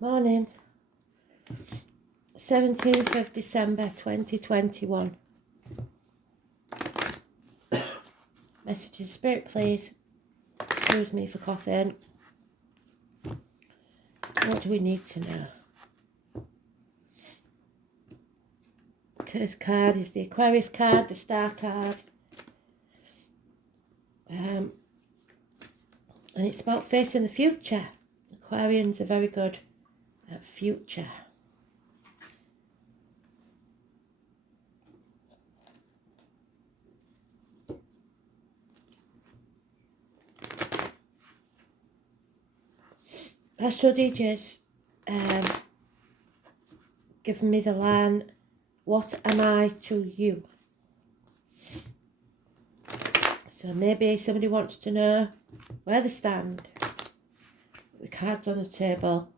Morning, 17th of December 2021. Message in spirit, please. Excuse me for coughing. What do we need to know? Today's card is the Aquarius card, the Star card. And it's about facing the future. Aquarians are very good at future. Astrology has given me the line, what am I to you? So maybe somebody wants to know where they stand. The cards on the table.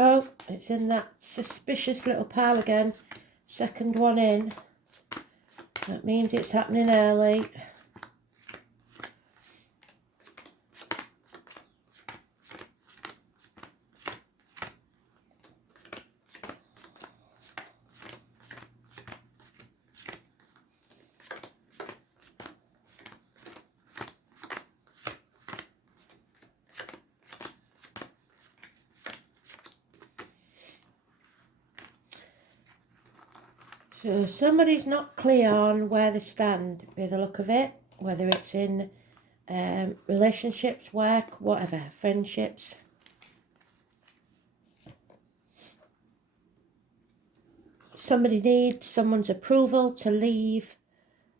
Oh, it's in that suspicious little pile again. Second one in. That means it's happening early. So somebody's not clear on where they stand by the look of it, whether it's in relationships, work, whatever, friendships. Somebody needs someone's approval to leave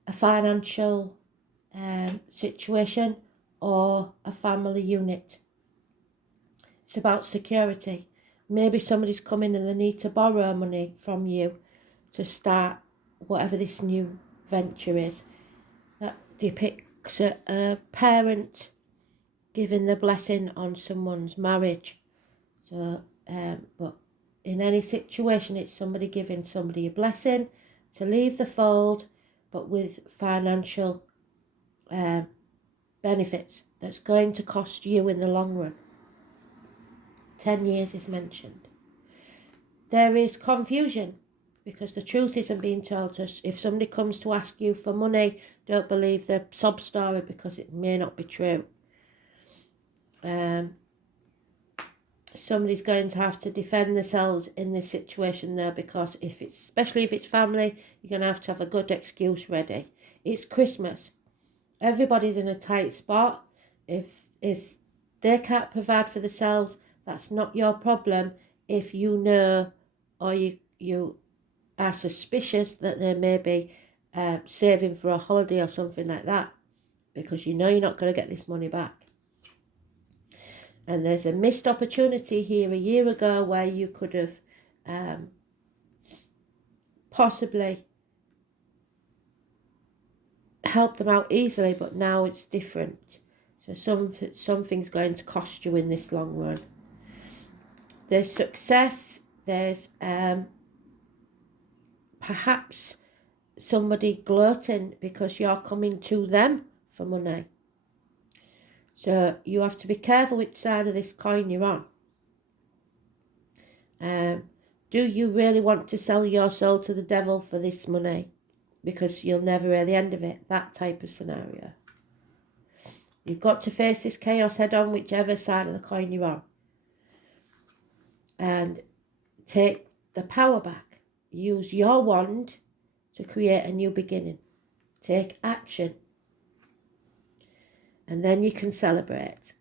a financial situation or a family unit. It's about security. Maybe somebody's coming and they need to borrow money from you to start whatever this new venture is. That depicts a parent giving the blessing on someone's marriage. So, but in any situation, it's somebody giving somebody a blessing to leave the fold, but with financial benefits that's going to cost you in the long run. 10 years is mentioned. There is confusion because the truth isn't being told us. If somebody comes to ask you for money, don't believe the sob story because it may not be true. Somebody's going to have to defend themselves in this situation now, because especially if it's family, you're going to have a good excuse ready. It's Christmas. Everybody's in a tight spot. If they can't provide for themselves, that's not your problem. If you know or you are suspicious that they may be saving for a holiday or something like that, because you know you're not going to get this money back. And there's a missed opportunity here a year ago where you could have possibly helped them out easily, but now it's different. So something's going to cost you in this long run. There's success. There's perhaps somebody gloating because you're coming to them for money. So you have to be careful which side of this coin you're on. Do you really want to sell your soul to the devil for this money? Because you'll never hear the end of it. That type of scenario. You've got to face this chaos head on, whichever side of the coin you're on. And take the power back. Use your wand to create a new beginning. Take action. And then you can celebrate.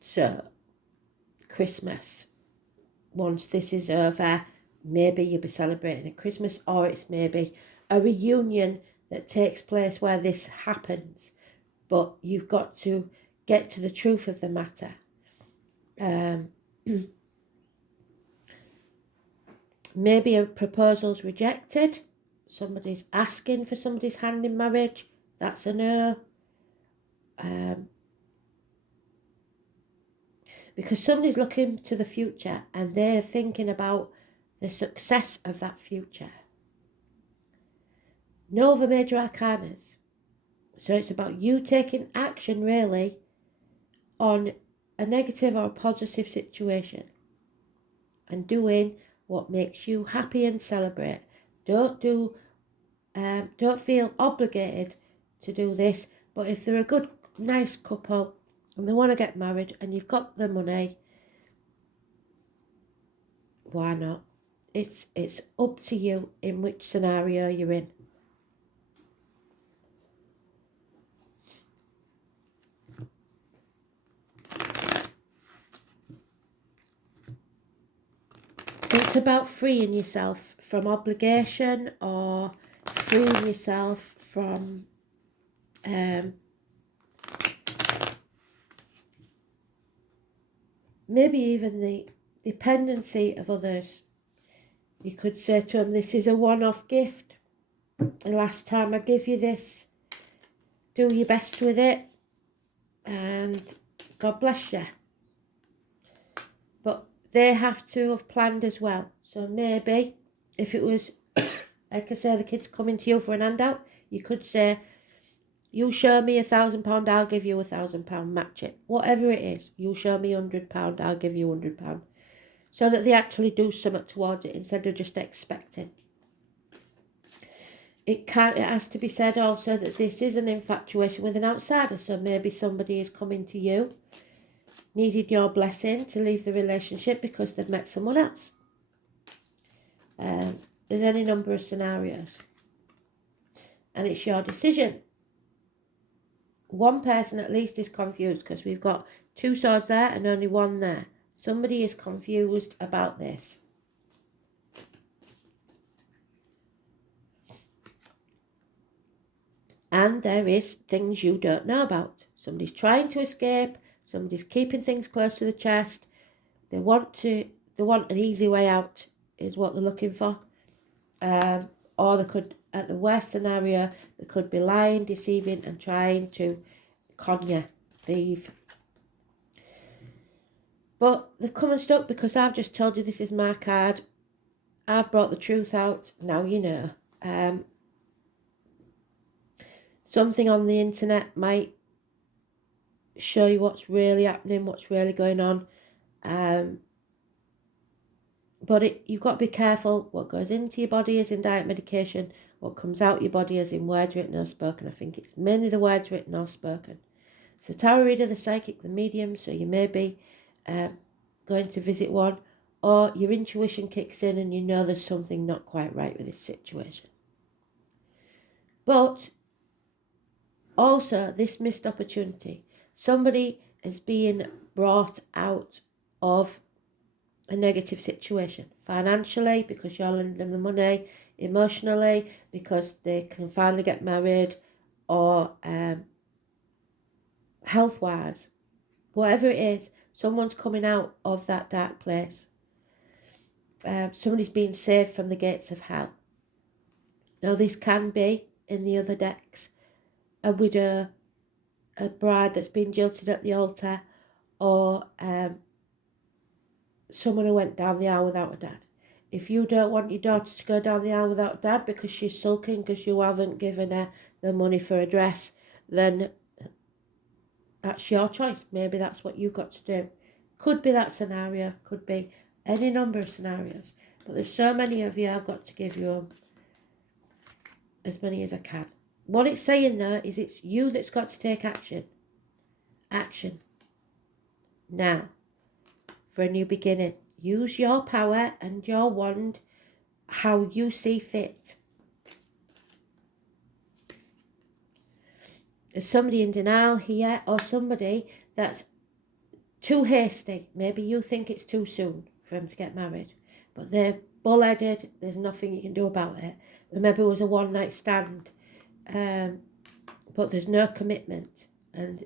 So, Christmas. Once this is over, maybe you'll be celebrating at Christmas, or it's maybe a reunion that takes place where this happens. But you've got to get to the truth of the matter. Maybe a proposal's rejected. somebody's asking for somebody's hand in marriage, that's a no. Because somebody's looking to the future and they're thinking about the success of that future. No other major arcanas. So it's about you taking action, really, on a negative or a positive situation and doing what makes you happy and celebrate. Don't feel obligated to do this, but if they're a good, nice couple and they want to get married and you've got the money, why not? It's up to you in which scenario you're in. It's about freeing yourself from obligation or freeing yourself from maybe even the dependency of others. You could say to them, this is a one-off gift. The last time I give you this, do your best with it and God bless you. But they have to have planned as well. So maybe if it was, like I say, the kids coming to you for an handout, you could say, you show me £1,000, I'll give you £1,000, match it. Whatever it is, you show me £100, I'll give you £100. So that they actually do something towards it instead of just expecting. It has to be said also that this is an infatuation with an outsider. So maybe somebody is coming to you, needed your blessing to leave the relationship because they've met someone else. There's any number of scenarios. And it's your decision. One person at least is confused because we've got 2 swords there and only 1 there. Somebody is confused about this. And there is things you don't know about. Somebody's trying to escape. Somebody's keeping things close to the chest. They want an easy way out is what they're looking for. Or they could, at the worst scenario, they could be lying, deceiving and trying to con you, thieve. But they've come unstuck because I've just told you this is my card. I've brought the truth out. Now you know. Something on the internet might show you what's really happening, what's really going on. But you've got to be careful. What goes into your body is in diet medication. What comes out your body is in words written or spoken. I think it's mainly the words written or spoken. So tarot reader, the psychic, the medium. So you may be going to visit one, or your intuition kicks in and you know there's something not quite right with this situation. But also this missed opportunity. Somebody is being brought out of a negative situation, financially because you're lending them the money, emotionally because they can finally get married, or health-wise. Whatever it is, someone's coming out of that dark place. Somebody's being saved from the gates of hell. Now this can be, in the other decks, a widow, a bride that's been jilted at the altar, or someone who went down the aisle without a dad. If you don't want your daughter to go down the aisle without a dad because she's sulking because you haven't given her the money for a dress, then that's your choice. Maybe that's what you've got to do. Could be that scenario, could be any number of scenarios. But there's so many of you, I've got to give you as many as I can. What it's saying though is it's you that's got to take action. Action. Now. For a new beginning. Use your power and your wand how you see fit. There's somebody in denial here, or somebody that's too hasty. Maybe you think it's too soon for them to get married, but they're bull-headed. There's nothing you can do about it. Maybe it was a one-night stand, but there's no commitment, and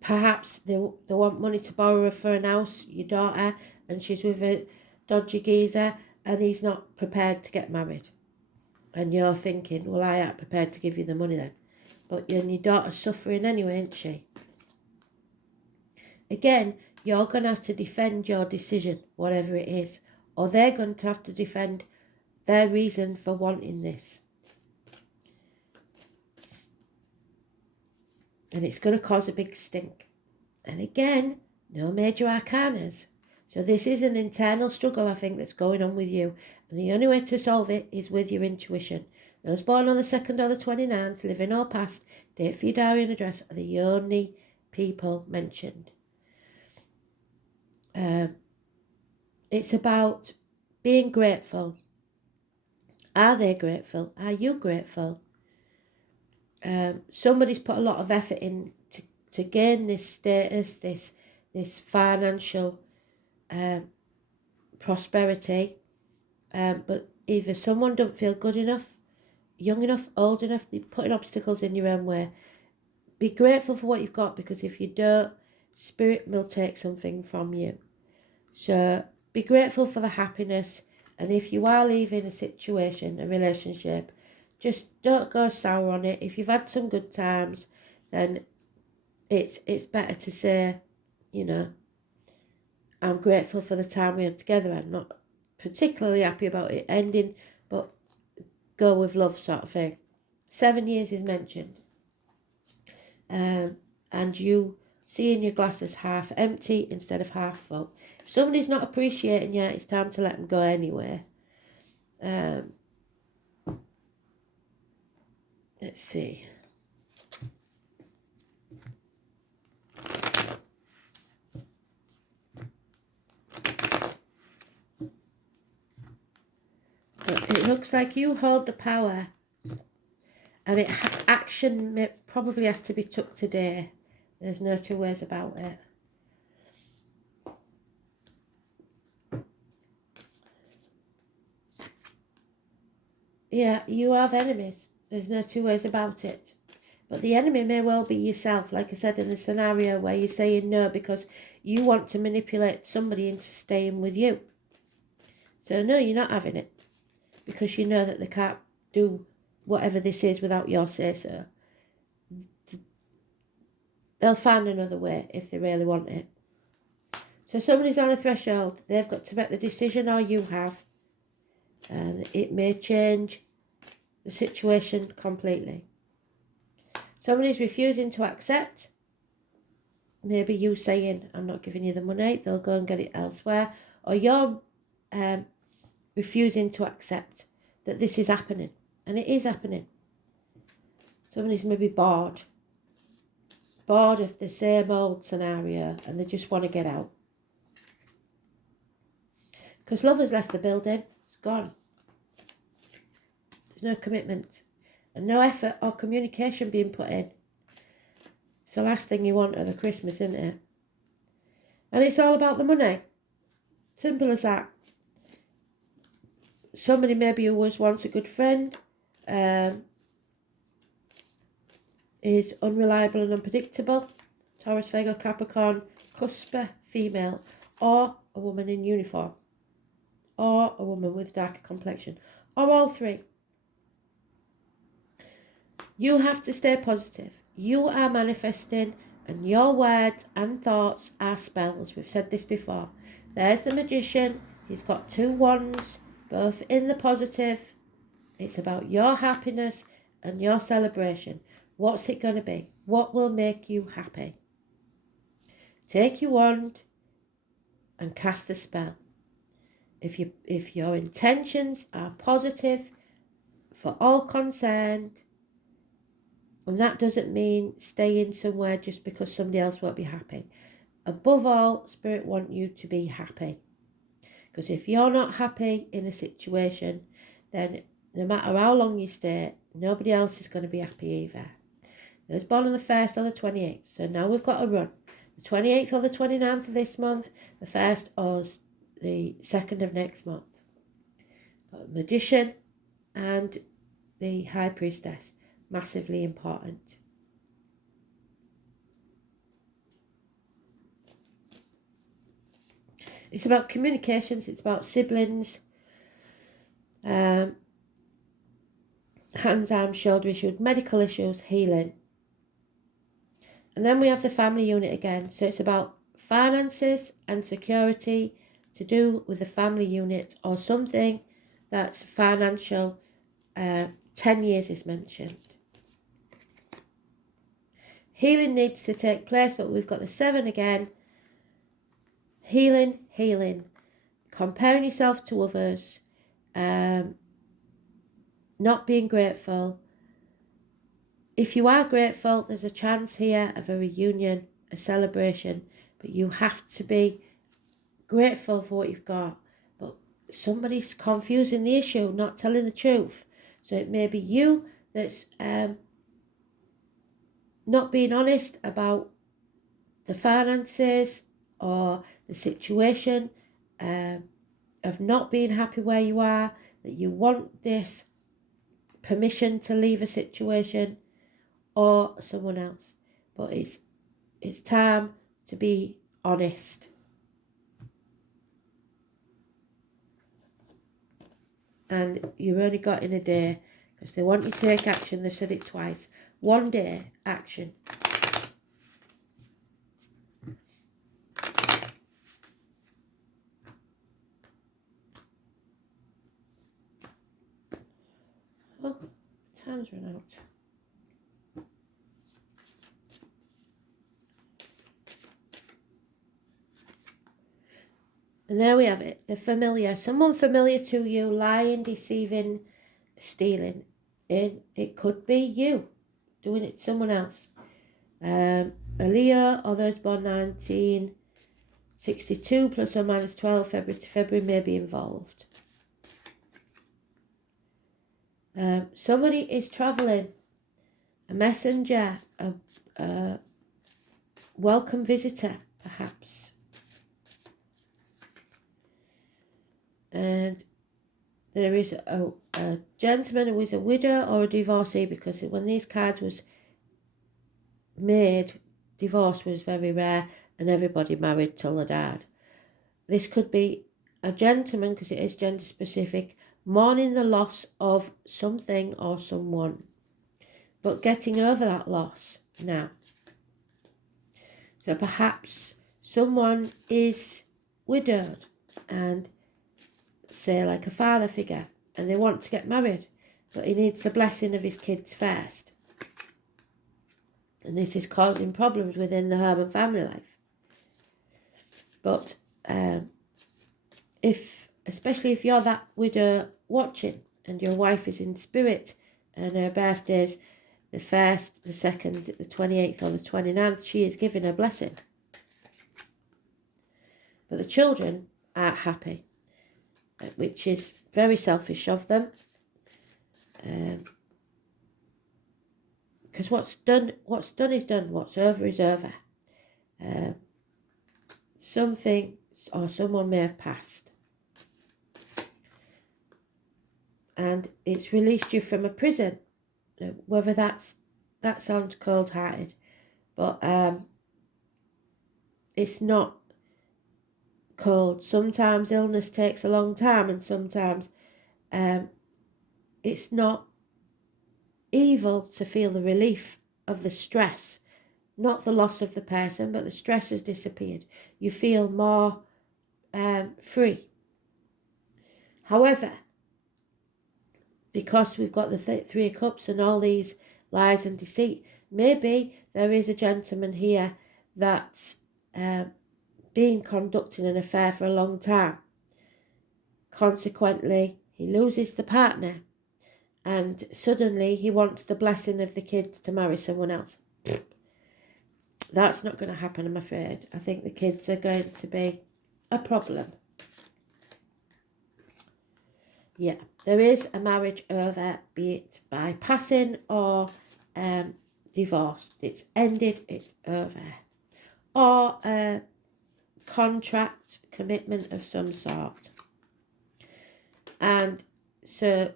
perhaps they want money to borrow her for an house, your daughter, and she's with a dodgy geezer and he's not prepared to get married. And you're thinking, well, I ain't prepared to give you the money then. But your daughter's suffering anyway, isn't she? Again, you're going to have to defend your decision, whatever it is. Or they're going to have to defend their reason for wanting this. And it's going to cause a big stink. And again, no major arcanas. So this is an internal struggle, I think, that's going on with you. And the only way to solve it is with your intuition. Those born on the 2nd or the 29th, living or past, date for your diary and address are the only people mentioned. It's about being grateful. Are they grateful? Are you grateful? Somebody's put a lot of effort in to gain this status, this financial prosperity, but either someone don't feel good enough, young enough, old enough, they're putting obstacles in your own way. Be grateful for what you've got, because if you don't, spirit will take something from you. So be grateful for the happiness, and if you are leaving a situation, a relationship, just don't go sour on it. If you've had some good times, then it's better to say, you know, I'm grateful for the time we had together. I'm not particularly happy about it ending, but go with love, sort of thing. 7 years is mentioned. And you seeing your glass as half empty instead of half full. If somebody's not appreciating you, it's time to let them go anyway. Let's see. But it looks like you hold the power, and action probably has to be took today. There's no two ways about it. Yeah, you have enemies. There's no two ways about it. But the enemy may well be yourself, like I said in the scenario where you're saying no because you want to manipulate somebody into staying with you. So no, you're not having it, because you know that they can't do whatever this is without your say-so. They'll find another way if they really want it. So somebody's on a threshold. They've got to make the decision, or you have. And it may change the situation completely. Somebody's refusing to accept. Maybe you saying, I'm not giving you the money, they'll go and get it elsewhere. Or you're refusing to accept that this is happening. And it is happening. Somebody's maybe bored of the same old scenario, and they just want to get out. Because love has left the building. It's gone. There's no commitment. And no effort or communication being put in. It's the last thing you want over Christmas, isn't it? And it's all about the money. Simple as that. Somebody maybe who was once a good friend is unreliable and unpredictable. Taurus, Virgo, Capricorn, cusper, female, or a woman in uniform, or a woman with darker complexion, or all three. You have to stay positive. You are manifesting, and your words and thoughts are spells. We've said this before. There's the magician. He's got 2 wands, both in the positive. It's about your happiness and your celebration. What's it going to be? What will make you happy? Take your wand and cast a spell. If your intentions are positive for all concerned, and that doesn't mean staying somewhere just because somebody else won't be happy. Above all, Spirit want you to be happy. Because if you're not happy in a situation, then no matter how long you stay, nobody else is going to be happy either. It was born on the 1st or the 28th. So now we've got a run. The 28th or the 29th of this month, the 1st or the 2nd of next month. Got the Magician and the High Priestess. Massively important. It's about communications. It's about siblings. hands, arms, shoulder issues, medical issues, healing. And then we have the family unit again. So it's about finances and security to do with the family unit or something that's financial. 10 years is mentioned. Healing needs to take place, but we've got the 7 again. Healing, healing. Comparing yourself to others. Not being grateful. If you are grateful, there's a chance here of a reunion, a celebration, but you have to be grateful for what you've got. But somebody's confusing the issue, not telling the truth. So it may be you that's not being honest about the finances or the situation, of not being happy where you are, that you want this permission to leave a situation, or someone else. But it's time to be honest. And you've only got in a day, because they want you to take action. They've said it twice. 1 day action. Oh, time's run out. And there we have it, the familiar. Someone familiar to you, lying, deceiving, stealing. It could be you doing it to someone else. A Leo or those born 1962 plus or minus 12 February to February may be involved. Somebody is travelling, a messenger, a welcome visitor perhaps. And there is a gentleman who is a widow or a divorcee, because when these cards was made, divorce was very rare and everybody married till they died. This could be a gentleman, because it is gender specific, mourning the loss of something or someone, but getting over that loss now. So perhaps someone is widowed and say like a father figure, and they want to get married, but he needs the blessing of his kids first. And this is causing problems within the home and family life. But especially if you're that widow watching and your wife is in spirit and her birthday's the 1st, the 2nd, the 28th or the 29th, she is giving a blessing. But the children aren't happy, which is very selfish of them. Because what's done is done. What's over is over. Something or someone may have passed, and it's released you from a prison. Whether that sounds cold-hearted, but it's not cold. Sometimes illness takes a long time, and sometimes it's not evil to feel the relief of the stress, not the loss of the person, but the stress has disappeared. You feel more free. However, because we've got the 3 of Cups and all these lies and deceit, maybe there is a gentleman here that's been conducting an affair for a long time. Consequently, he loses the partner, and suddenly he wants the blessing of the kids to marry someone else. That's not going to happen, I'm afraid. I think the kids are going to be a problem. Yeah, there is a marriage over, be it by passing or divorce. It's ended, it's over. Or a contract, commitment of some sort. And so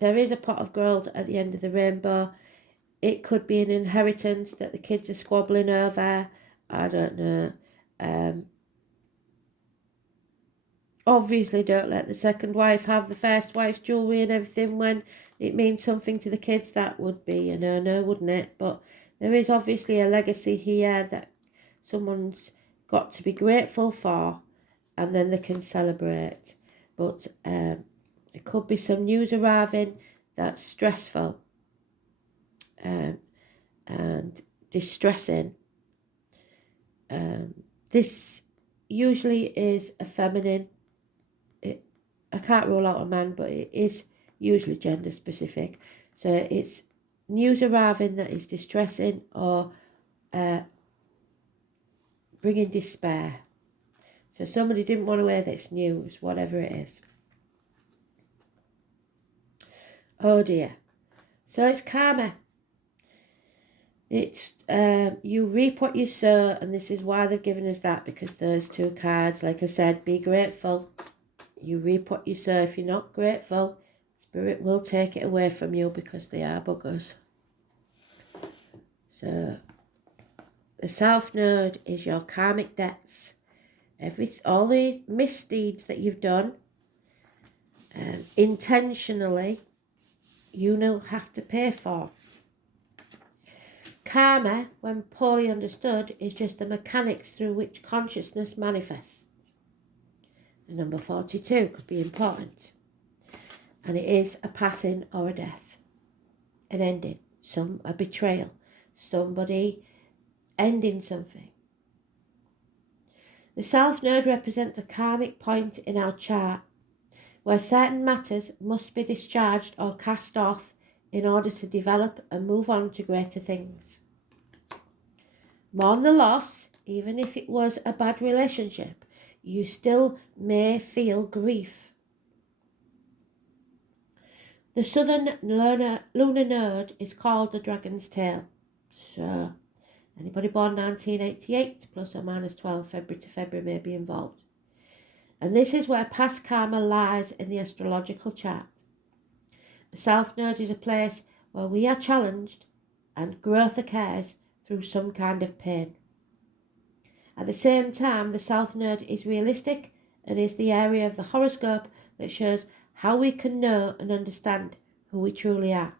there is a pot of gold at the end of the rainbow. It could be an inheritance that the kids are squabbling over. I don't know. Obviously, don't let the second wife have the first wife's jewellery and everything when it means something to the kids. That would be a no-no, wouldn't it? But there is obviously a legacy here that someone's got to be grateful for, and then they can celebrate. But there could be some news arriving that's stressful and distressing. This usually is a feminine. I can't rule out a man, but it is usually gender specific. So it's news arriving that is distressing or bringing despair. So somebody didn't want to hear this news, whatever it is. Oh dear. So it's karma. It's you reap what you sow, and this is why they've given us that, because those two cards, like I said, be grateful. You reap what you sow. If you're not grateful, Spirit will take it away from you because they are buggers. So the South Node is your karmic debts. All the misdeeds that you've done intentionally, you now have to pay for. Karma, when poorly understood, is just the mechanics through which consciousness manifests. And number 42 could be important. And it is a passing or a death, an ending, a betrayal, somebody ending something. The South Node represents a karmic point in our chart where certain matters must be discharged or cast off in order to develop and move on to greater things. Mourn the loss, even if it was a bad relationship, you still may feel grief. The southern lunar node is called the Dragon's Tail. So, anybody born 1988 plus or minus 12 February to February may be involved. And this is where past karma lies in the astrological chart. The South Node is a place where we are challenged and growth occurs through some kind of pain. At the same time, the South Node is realistic and is the area of the horoscope that shows how we can know and understand who we truly are.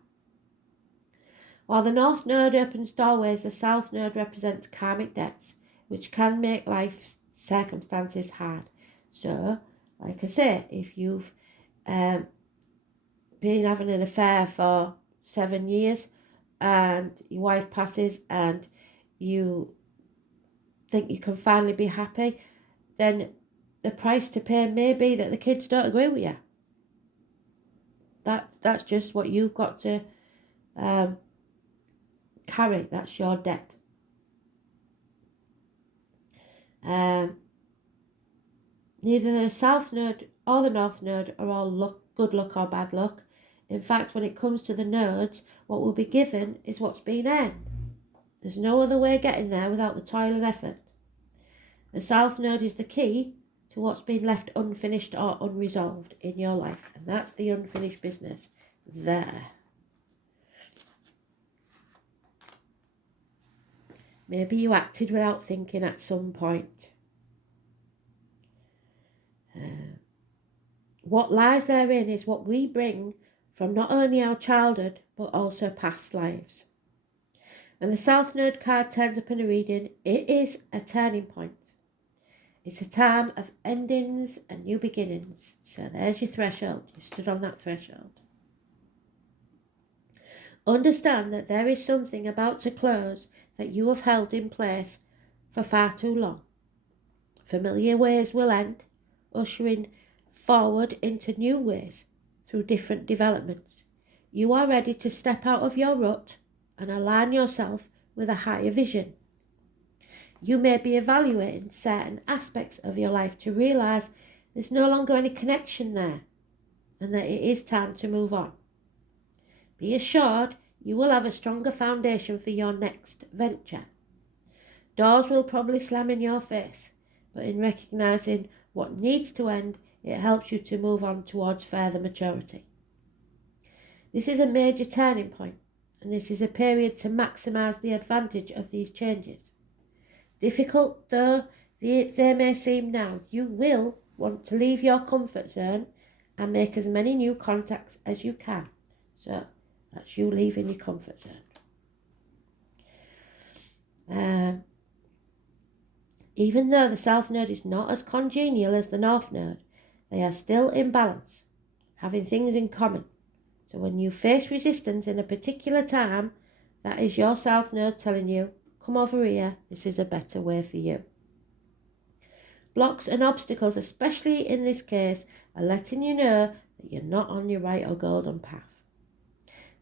While the North Node opens doorways, the South Node represents karmic debts, which can make life's circumstances hard. So, like I say, if you've been having an affair for 7 years and your wife passes and you think you can finally be happy, then the price to pay may be that the kids don't agree with you. That's just what you've got to carry. That's your debt. Neither the South Node or the North Node are all good luck or bad luck. In fact, when it comes to the nodes, what will be given is what's been earned. There's no other way of getting there without the toil and effort. The South Node is the key to what's been left unfinished or unresolved in your life. And that's the unfinished business there. Maybe you acted without thinking at some point. What lies therein is what we bring from not only our childhood, but also past lives. When the South Node card turns up in a reading, it is a turning point. It's a time of endings and new beginnings. So there's your threshold. You stood on that threshold. Understand that there is something about to close that you have held in place for far too long. Familiar ways will end, ushering forward into new ways through different developments. You are ready to step out of your rut and align yourself with a higher vision. You may be evaluating certain aspects of your life to realise there's no longer any connection there and that it is time to move on. Be assured you will have a stronger foundation for your next venture. Doors will probably slam in your face, but in recognising what needs to end, it helps you to move on towards further maturity. This is a major turning point, and this is a period to maximise the advantage of these changes. Difficult though they may seem now, you will want to leave your comfort zone and make as many new contacts as you can. So that's you leaving your comfort zone. Even though the South Node is not as congenial as the North Node, they are still in balance, having things in common. So when you face resistance in a particular time, that is your South Node telling you, come over here, this is a better way for you. Blocks and obstacles, especially in this case, are letting you know that you're not on your right or golden path.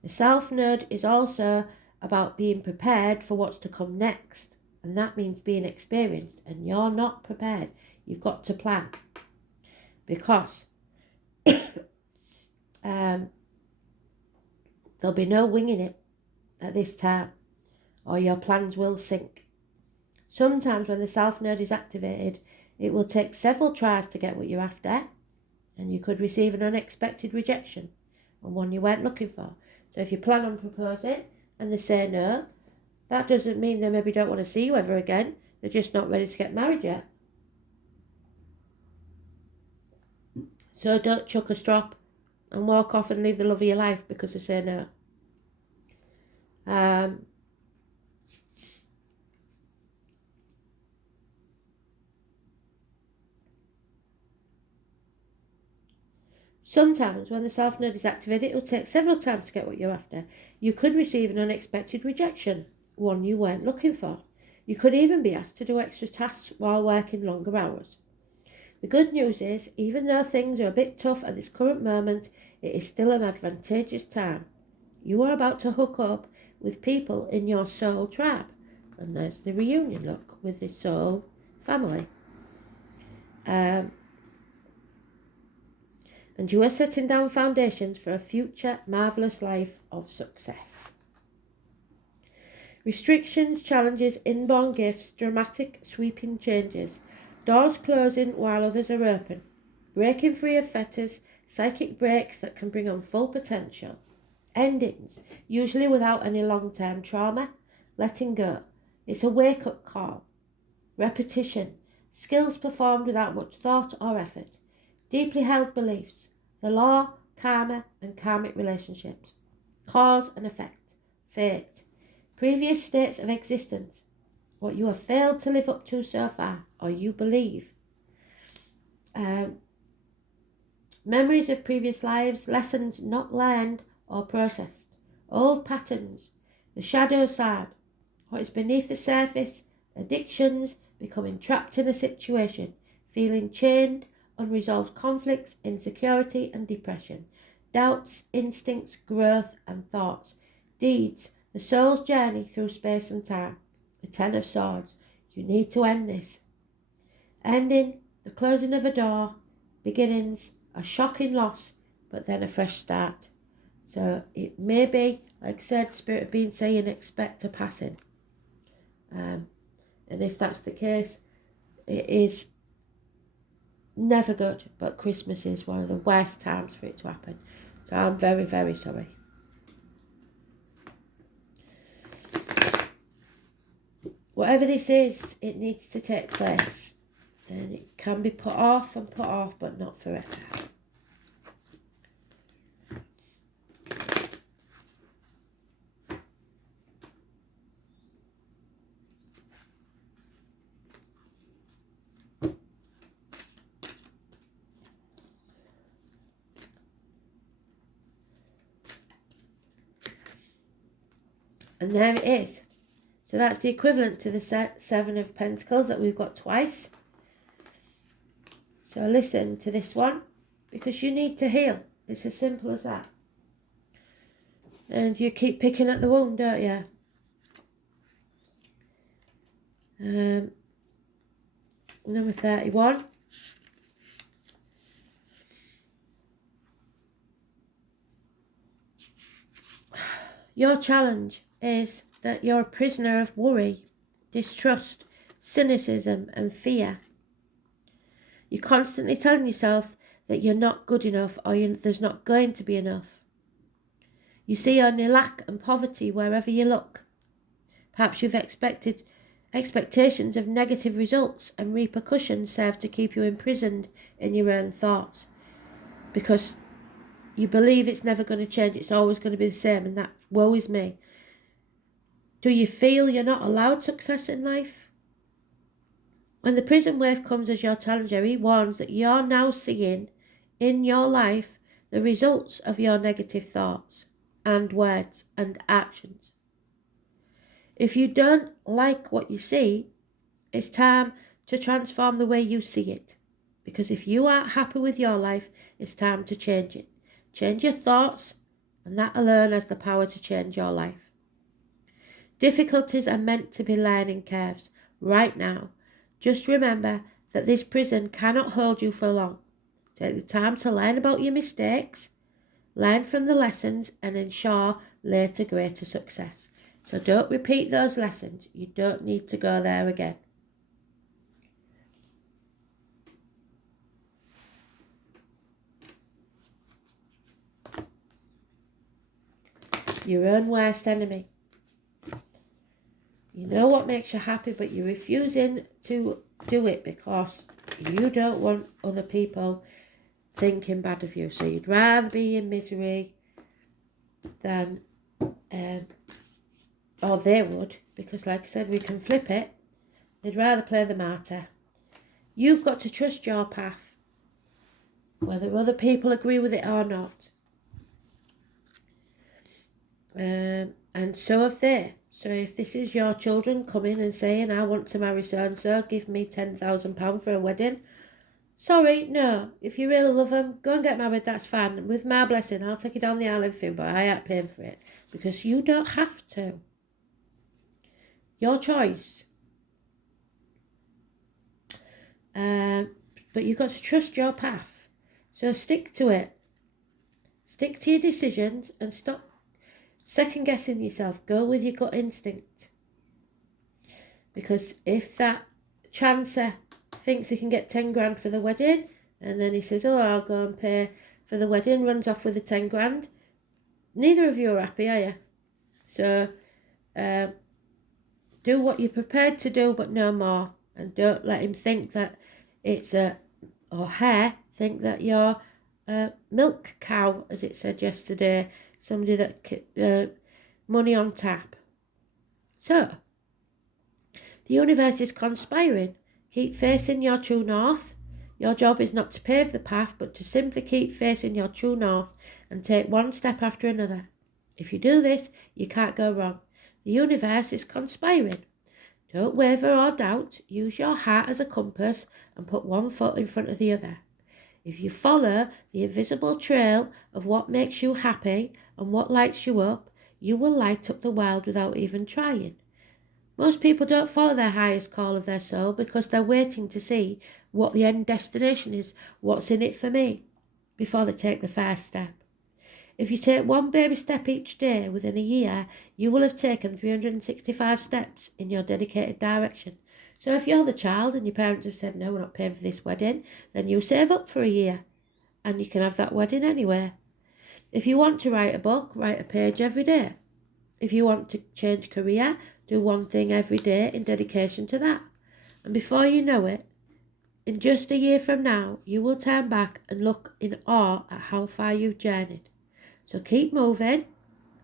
The South Node is also about being prepared for what's to come next, and that means being experienced, and you're not prepared. You've got to plan, because there'll be no winging it at this time, or your plans will sink. Sometimes when the South Node is activated, it will take several tries to get what you're after, and you could receive an unexpected rejection, and one you weren't looking for. So if you plan on proposing and they say no, that doesn't mean they maybe don't want to see you ever again. They're just not ready to get married yet. So don't chuck a strop and walk off and leave the love of your life because they say no. Sometimes when the South Node is activated, it will take several times to get what you're after. You could receive an unexpected rejection, one you weren't looking for. You could even be asked to do extra tasks while working longer hours. The good news is, even though things are a bit tough at this current moment, it is still an advantageous time. You are about to hook up with people in your soul tribe. And there's the reunion, look, with the soul family. And you are setting down foundations for a future marvellous life of success. Restrictions, challenges, inborn gifts, dramatic, sweeping changes, doors closing while others are open, breaking free of fetters, psychic breaks that can bring on full potential, endings, usually without any long-term trauma, letting go. It's a wake-up call. Repetition, skills performed without much thought or effort, deeply held beliefs, the law, karma, and karmic relationships, cause and effect, fate, previous states of existence, what you have failed to live up to so far, or you believe, memories of previous lives, lessons not learned or processed, old patterns, the shadow side, what is beneath the surface, addictions, becoming trapped in a situation, feeling chained, unresolved conflicts, insecurity and depression, doubts, instincts, growth and thoughts, deeds, the soul's journey through space and time, the Ten of Swords. You need to end this. Ending, the closing of a door, beginnings, a shocking loss, but then a fresh start. So it may be, like I said, Spirit of Being saying, expect a passing. And if that's the case, it is never good, but Christmas is one of the worst times for it to happen. So I'm very, very sorry. Whatever this is, it needs to take place. And it can be put off, but not forever. And there it is. So that's the equivalent to the Seven of Pentacles that we've got twice. So listen to this one, because you need to heal. It's as simple as that. And you keep picking at the wound, don't you? Number 31. Your challenge is that you're a prisoner of worry, distrust, cynicism and fear. You're constantly telling yourself that you're not good enough, or there's not going to be enough. You see only lack and poverty wherever you look. Perhaps you've expected Expectations of negative results and repercussions serve to keep you imprisoned in your own thoughts, because you believe it's never going to change, it's always going to be the same, and that woe is me. Do you feel you're not allowed success in life? When the prison wave comes as your challenger, he warns that you're now seeing in your life the results of your negative thoughts and words and actions. If you don't like what you see, it's time to transform the way you see it. Because if you aren't happy with your life, it's time to change it. Change your thoughts, and that alone has the power to change your life. Difficulties are meant to be learning curves right now. Just remember that this prison cannot hold you for long. Take the time to learn about your mistakes, learn from the lessons, and ensure later greater success. So don't repeat those lessons. You don't need to go there again. Your own worst enemy. You know what makes you happy, but you're refusing to do it because you don't want other people thinking bad of you. So you'd rather be in misery than, or they would, because like I said, we can flip it. They'd rather play the martyr. You've got to trust your path, whether other people agree with it or not. And so have they. So if this is your children coming and saying, I want to marry so-and-so, give me £10,000 for a wedding. Sorry, no. If you really love them, go and get married, that's fine. With my blessing, I'll take you down the aisle and everything, but I ain't paying for it. Because you don't have to. Your choice. But you've got to trust your path. So stick to it. Stick to your decisions and stop second guessing yourself. Go with your gut instinct. Because if that chancer thinks he can get 10 grand for the wedding, and then he says, oh, I'll go and pay for the wedding, runs off with the 10 grand, neither of you are happy, are you? So do what you're prepared to do, but no more. And don't let him think that it's or her think that you're a milk cow, as it said yesterday. Somebody that money on tap. So the universe is conspiring. Keep facing your true north. Your job is not to pave the path, but to simply keep facing your true north and take one step after another. If you do this, you can't go wrong. The universe is conspiring. Don't waver or doubt. Use your heart as a compass and put one foot in front of the other. If you follow the invisible trail of what makes you happy and what lights you up, you will light up the world without even trying. Most people don't follow their highest call of their soul because they're waiting to see what the end destination is, what's in it for me, before they take the first step. If you take one baby step each day within a year, you will have taken 365 steps in your dedicated direction. So if you're the child and your parents have said, no, we're not paying for this wedding, then you save up for a year and you can have that wedding anyway. If you want to write a book, write a page every day. If you want to change career, do one thing every day in dedication to that. And before you know it, in just a year from now, you will turn back and look in awe at how far you've journeyed. So keep moving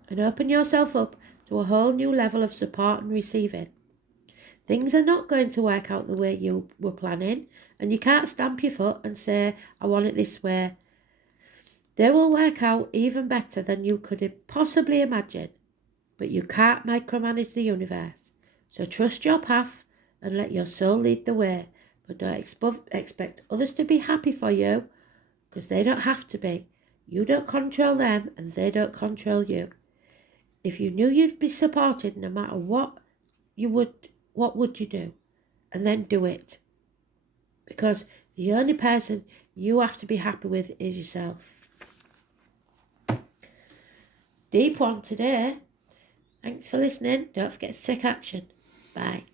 and open yourself up to a whole new level of support and receiving. Things are not going to work out the way you were planning, and you can't stamp your foot and say, I want it this way. They will work out even better than you could possibly imagine, but you can't micromanage the universe. So trust your path and let your soul lead the way, but don't expect others to be happy for you, because they don't have to be. You don't control them and they don't control you. If you knew you'd be supported no matter what would you do? And then do it. Because the only person you have to be happy with is yourself. Deep one today. Thanks for listening. Don't forget to take action. Bye.